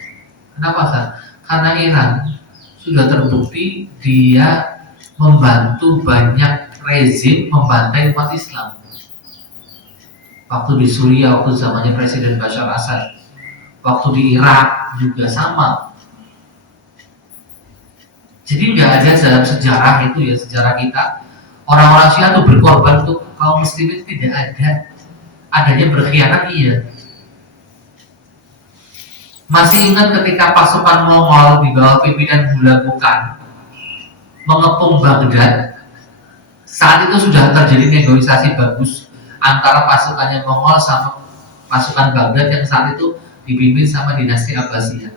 Kenapa Ustaz? Karena Iran sudah terbukti dia membantu banyak rezim membantai umat Islam. Waktu di Suriah, waktu zamannya Presiden Bashar Assad, waktu di Irak juga sama. Jadi nggak ada dalam sejarah itu ya, sejarah kita orang-orang Syiah itu berkorban untuk kaum muslimin, tidak ada. Adanya berkhianat iya. Masih ingat ketika pasukan Mongol di bawah pimpinan Hulagukan mengepung Baghdad, saat itu sudah terjadi negosiasi bagus antara pasukannya Mongol sama pasukan Baghdad yang saat itu dipimpin sama dinasti Abbasiyah.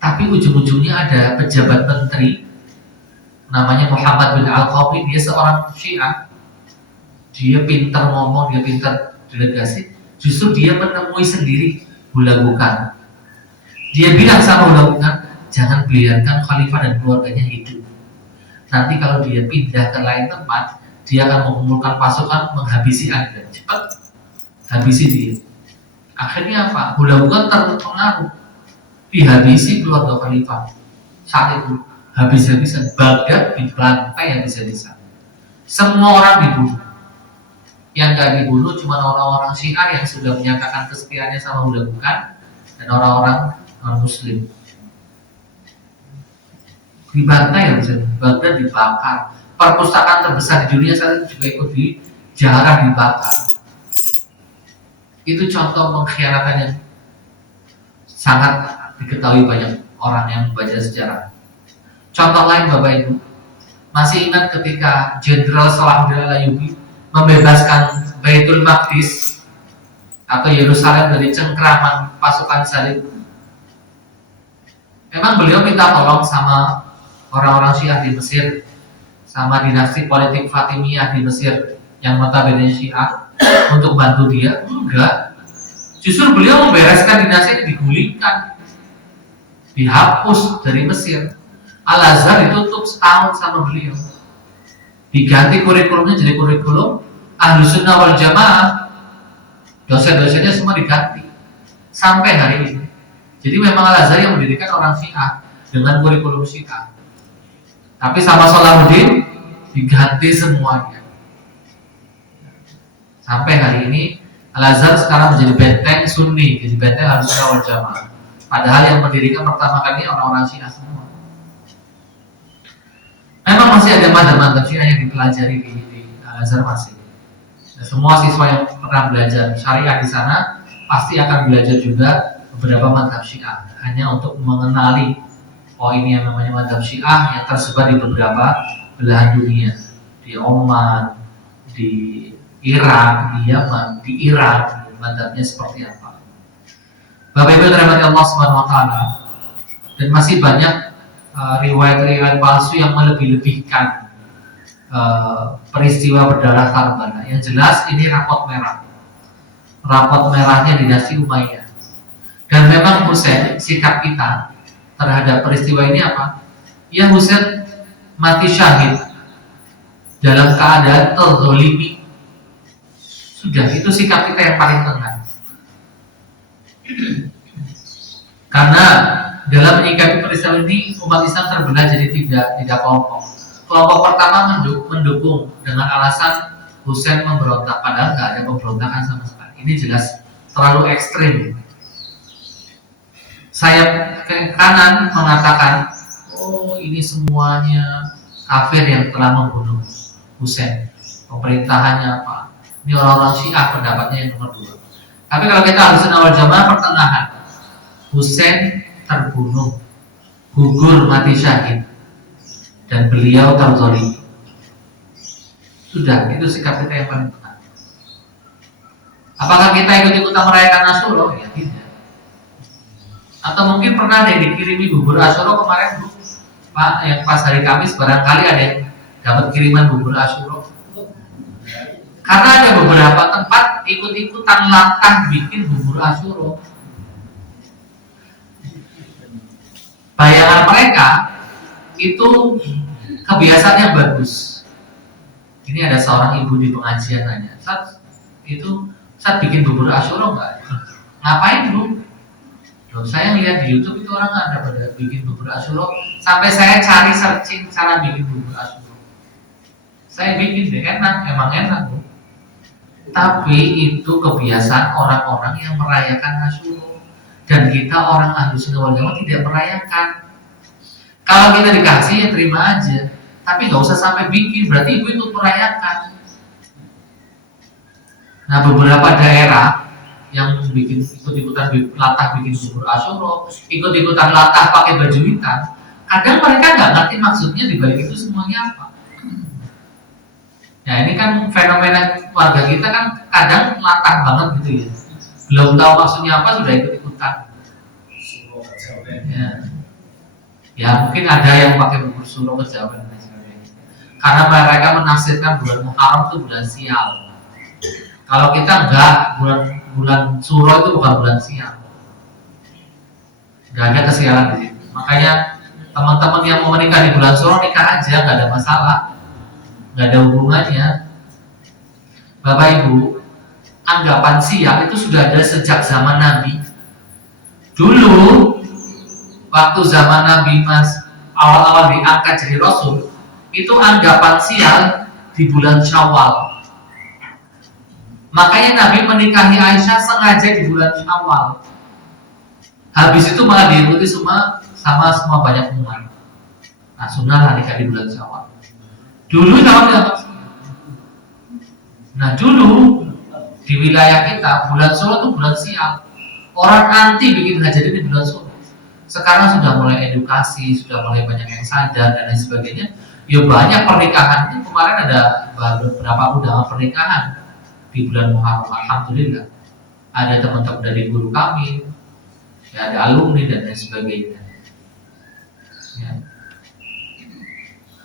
Tapi ujung-ujungnya ada pejabat menteri namanya Muhammad bin Al-Qawmi, dia seorang Syiah. Dia pintar ngomong, dia pintar delegasi. Justru dia menemui sendiri Hulagukan. Dia bilang sama Hulagukan, jangan biarkan khalifah dan keluarganya hidup. Nanti kalau dia pindah ke lain tempat, dia akan mengumpulkan pasukan menghabisi Anda. Cepat habisi dia. Akhirnya apa? Hulagukan terpengaruh, dihabisi keluarga khalifah. Saat itu habis-habisan, Baghdad dibantai habis-habisan. Semua orang dibunuh. Yang gak dibunuh cuma orang-orang Syiah yang sudah menyatakan kesetiaannya sama Hulagukan dan orang-orang non-Muslim. Dibantai habis-habisan, Baghdad dibakar. Perpustakaan terbesar di dunia saat itu juga ikut dijarah, dibakar. Itu contoh pengkhianatan yang sangat diketahui banyak orang yang membaca sejarah. Contoh lain Bapak Ibu, masih ingat ketika Jenderal Salahuddin Ayyubi membebaskan Baitul Maqdis atau Yerusalem dari cengkraman pasukan Salib? Memang beliau minta tolong sama orang-orang Syiah di Mesir, sama dinasti politik Fatimiyah di Mesir yang notabene Syiah untuk bantu dia? Enggak. Justru beliau membereskan dinasti ini, digulingkan, dihapus dari Mesir. Al-Azhar ditutup setahun sama beliau, diganti kurikulumnya jadi kurikulum Ahlus Sunnah wal Jamaah. Dosen-dosennya semua diganti sampai hari ini. Jadi memang Al-Azhar yang mendirikan orang Syiah dengan kurikulum Syiah, tapi sama Salahuddin diganti semuanya. Sampai hari ini Al-Azhar sekarang menjadi benteng Sunni, jadi benteng Ahlus Sunnah wal Jamaah. Padahal yang mendirikan pertama kali orang-orang Syiah semua. Memang masih ada madzhab Syiah yang dipelajari di Al-Azhar masih. Dan semua siswa yang pernah belajar syariah di sana pasti akan belajar juga beberapa madzhab Syiah, hanya untuk mengenali ini yang namanya madzhab Syiah yang tersebar di beberapa belahan dunia, di Oman, di Irak, di Yaman, di Irak, madzhabnya seperti apa. Bapak Ibu dirahmati Allah Subhanahu wa taala, dan masih banyak riwayat-riwayat palsu yang melebih-lebihkan peristiwa berdarah Karbala. Yang jelas ini rapot merah. Rapot merahnya dinasti Umayyah. Dan memang Husain, sikap kita terhadap peristiwa ini apa? Ya, Husain mati syahid dalam keadaan terzolimi. Sudah, itu sikap kita yang paling tenang. Karena dalam menyikapi peristiwa ini umat Islam terbelah jadi tiga kelompok. Kelompok pertama mendukung dengan alasan Husain memberontak, padahal nggak ada pemberontakan sama sekali. Ini jelas terlalu ekstrim. Sayap ke kanan mengatakan, ini semuanya kafir yang telah membunuh Husain. Pemerintahannya apa? Ini orang-orang Syiah pendapatnya yang nomor 2. Tapi kalau kita Ahlus Sunnah wal Jamaah pertengahan, Husain terbunuh, gugur mati syahid, dan beliau terzalimi. Sudah, itu sikap kita yang paling benar. Apakah kita ikut-ikutan merayakan Asyura? Ya tidak. Atau mungkin pernah ada yang dikirimi bubur Asyura kemarin, Pak, yang pas hari Kamis barangkali ada yang dapat kiriman bubur Asyura. Karena ada beberapa tempat ikut-ikutan latah bikin bubur Asyura. bayangan mereka itu kebiasaan yang bagus. Ini ada seorang ibu di pengajian nanya, Saat bikin bubur Asyura nggak? Ngapain Bu? Loh, saya lihat di YouTube itu orang ada pada bikin bubur Asyura, sampai saya cari searching cara bikin bubur Asyura. Saya bikin deh, emang enak Bu. Tapi itu kebiasaan orang-orang yang merayakan Asyura, dan kita orang Ahlussunnah wal Jamaah tidak merayakan. Kalau kita dikasih ya terima aja, tapi nggak usah sampai bikin, berarti ibu ikut merayakan. Nah, beberapa daerah yang bikin ikut-ikutan latah bikin bubur Asyura, ikut-ikutan latah pakai baju hitam, kadang mereka nggak ngerti maksudnya dibalik itu semuanya apa. Ya ini kan fenomena warga kita kan kadang latah banget gitu ya, belum tahu maksudnya apa sudah ikut-ikutan. Ya mungkin ada yang pakai bubur suro kejawen dan sebagainya, karena mereka menafsirkan bulan Muharram itu bulan sial. Kalau kita enggak, bulan suro itu bukan bulan sial, nggak ada kesialan di situ. Makanya teman-teman yang mau menikah di bulan suro nikah aja, nggak ada masalah, nggak ada hubungannya. Bapak Ibu, anggapan sial itu sudah ada sejak zaman Nabi. Dulu waktu zaman Nabi awal-awal diangkat jadi Rasul, itu anggapan sial di bulan Syawal. Makanya Nabi menikahi Aisyah sengaja di bulan Syawal. Habis itu malah diikuti semua banyak umat. Nah, sunnah lah nikah di bulan Syawal. Dulu Syawal dianggap sial. Nah, dulu di wilayah kita bulan Syawal itu bulan sial. Orang anti bikin hajat di bulan Syawal. Sekarang sudah mulai edukasi, sudah mulai banyak yang sadar dan lain sebagainya. Ya banyak pernikahan. Ini kemarin ada beberapa undangan pernikahan di bulan Muharram. Alhamdulillah. Ada teman-teman dari guru kami, ya, ada alumni dan lain sebagainya. Ya.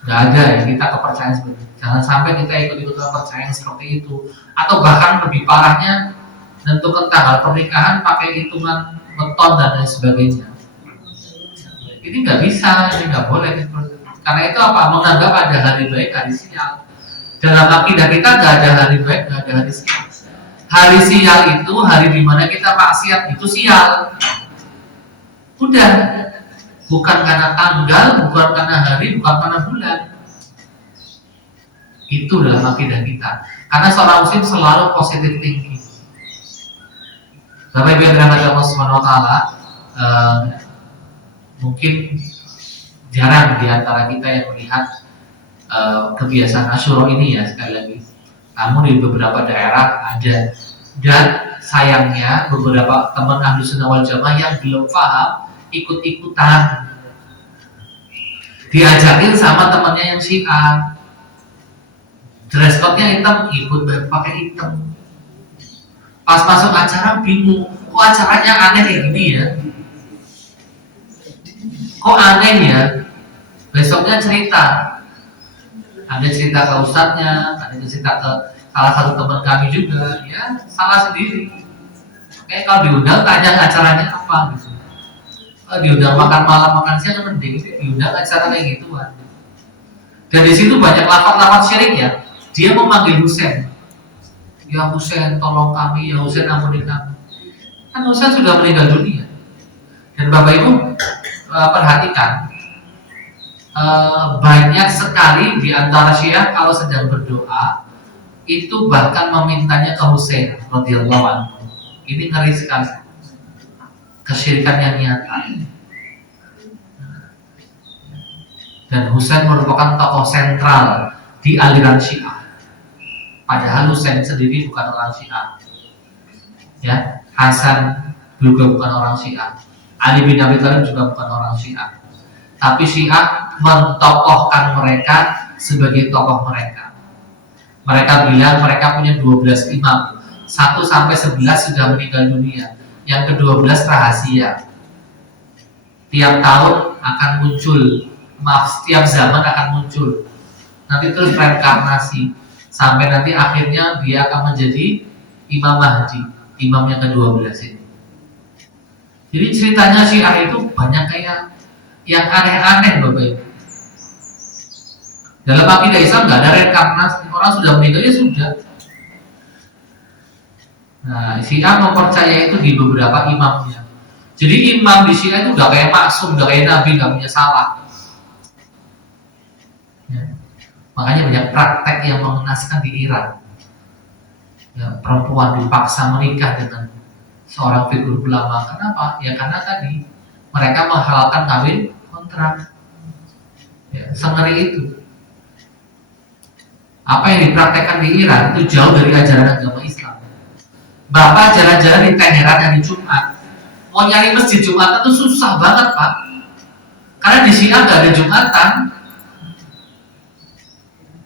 Nggak ada ya kita kepercayaan seperti itu. Jangan sampai kita ikut-ikutan kepercayaan seperti itu. Atau bahkan lebih parahnya, menentukan tanggal pernikahan pakai hitungan weton dan lain sebagainya. Ini nggak bisa, ini nggak boleh. Karena itu apa? Menganggap ada hari baik, hari sial. Dalam akidah kita nggak ada hari baik, nggak ada hari sial. Hari sial itu hari dimana kita maksiat, itu sial. Udah, bukan karena tanggal, bukan karena hari, bukan karena bulan. Itu dalam akidah kita. Karena seorang muslim selalu positive thinking. Bapak Ibu yang dirahmati Allah Subhanahu wa taala, mungkin jarang di antara kita yang melihat kebiasaan Asyura ini ya, sekali lagi. Namun di beberapa daerah ada, dan sayangnya beberapa teman Ahlussunnah wal Jamaah yang belum paham ikut-ikutan, diajakin sama temannya yang Syiah, dress code-nya hitam, ikut pakai hitam. Pas masuk acara bingung, kok acaranya aneh kayak gini ya, kok aneh ya. Besoknya ada cerita ke ustadznya, ada cerita ke salah satu teman kami juga, ya salah sendiri. Kayak kalau diundang tanya acaranya apa gitu. Kalau diundang makan malam, makan siang mending, diundang acara kayak gituan. Dan di situ banyak lafaz-lafaz syirik ya. Dia memanggil Husain, ya Husain tolong kami, ya Husain ampuni kami. Kan Husain sudah meninggal dunia. Dan Bapak Ibu perhatikan, banyak sekali di antara Syiah kalau sedang berdoa itu bahkan memintanya ke Husain radhiyallahu anhu. Ini ngeri sekali, kesyirikan yang nyata. Dan Husain merupakan tokoh sentral di aliran Syiah. Padahal Husain sendiri bukan orang Syiah. Ya, Hasan juga bukan orang Syiah. Ali bin Abi Thalib juga bukan orang Syiah. Tapi Syiah mentokohkan mereka sebagai tokoh mereka. Mereka bilang mereka punya 12 imam. 1 sampai 11 sudah meninggal dunia. Yang ke-12 rahasia. Tiap tahun akan muncul, setiap zaman akan muncul. Nanti terus reinkarnasi sampai nanti akhirnya dia akan menjadi Imam Mahdi, imam yang ke-12 ini. Jadi ceritanya Syiah itu banyak kayak yang aneh-aneh Bapak Ibu. Dalam akidah Islam nggak ada reinkarnasi, orang sudah meninggal ya sudah. Nah, Syiah mempercayai itu di beberapa imamnya. Jadi imam di Syiah itu udah kayak maksum, udah kayak nabi, nggak punya salah. Ya. Makanya banyak praktek yang mengenaskan di Iran. Ya, perempuan dipaksa menikah dengan seorang figur ulama. Kenapa? Ya karena tadi mereka menghalalkan kawin kontrak. Ya, sengeri itu. Apa yang dipraktekkan di Iran itu jauh dari ajaran agama Islam. Bapak jalan-jalan di Teheran hari Jumat, mau nyari masjid Jumatan itu susah banget Pak. Karena di Syiah nggak ada Jumatan.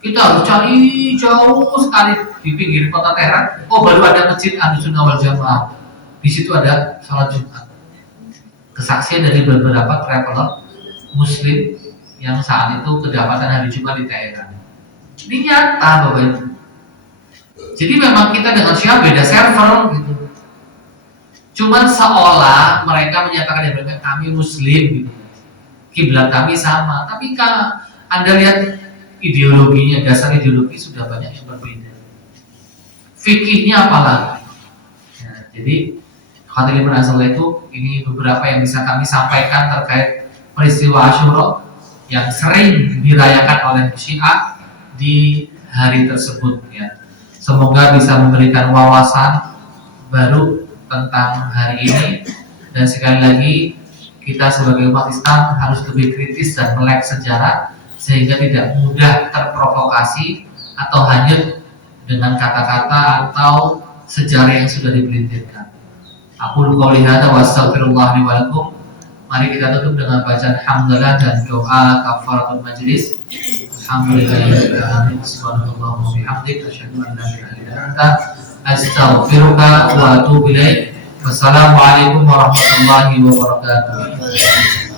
Kita harus cari jauh sekali di pinggir kota Teheran. Oh, baru ada masjid Ahlussunnah wal Jamaah. Di situ ada sholat Jumat. Kesaksian dari beberapa traveler Muslim yang saat itu kedapatan hari Jumat di Teheran. Ini nyata Bapak Ibu. Jadi memang kita dengan Syiah beda server gitu. Cuman seolah mereka menyatakan yang mereka kami Muslim gitu. Kiblat kami sama. Tapi kan Anda lihat ideologinya, dasar ideologi sudah banyak yang berbeda. Fikihnya apalagi. Ya, jadi Hadirin Azza itu ini beberapa yang bisa kami sampaikan terkait peristiwa Asyura yang sering dirayakan oleh Syiah di hari tersebut ya. Semoga bisa memberikan wawasan baru tentang hari ini, dan sekali lagi kita sebagai umat Islam harus lebih kritis dan melek sejarah sehingga tidak mudah terprovokasi atau hanyut dengan kata-kata atau sejarah yang sudah dipelintirkan. Aku qouli hadza wa astaghfirullah li wa lakum. Mari kita tutup dengan bacaan hamdalah dan doa kafaratul majlis. Alhamdulillah, subhanallah wa bihamdihi, asyhadu an la ilaha illa anta, astaghfiruka wa atubu ilaik. Wassalamualaikum warahmatullahi wabarakatuh.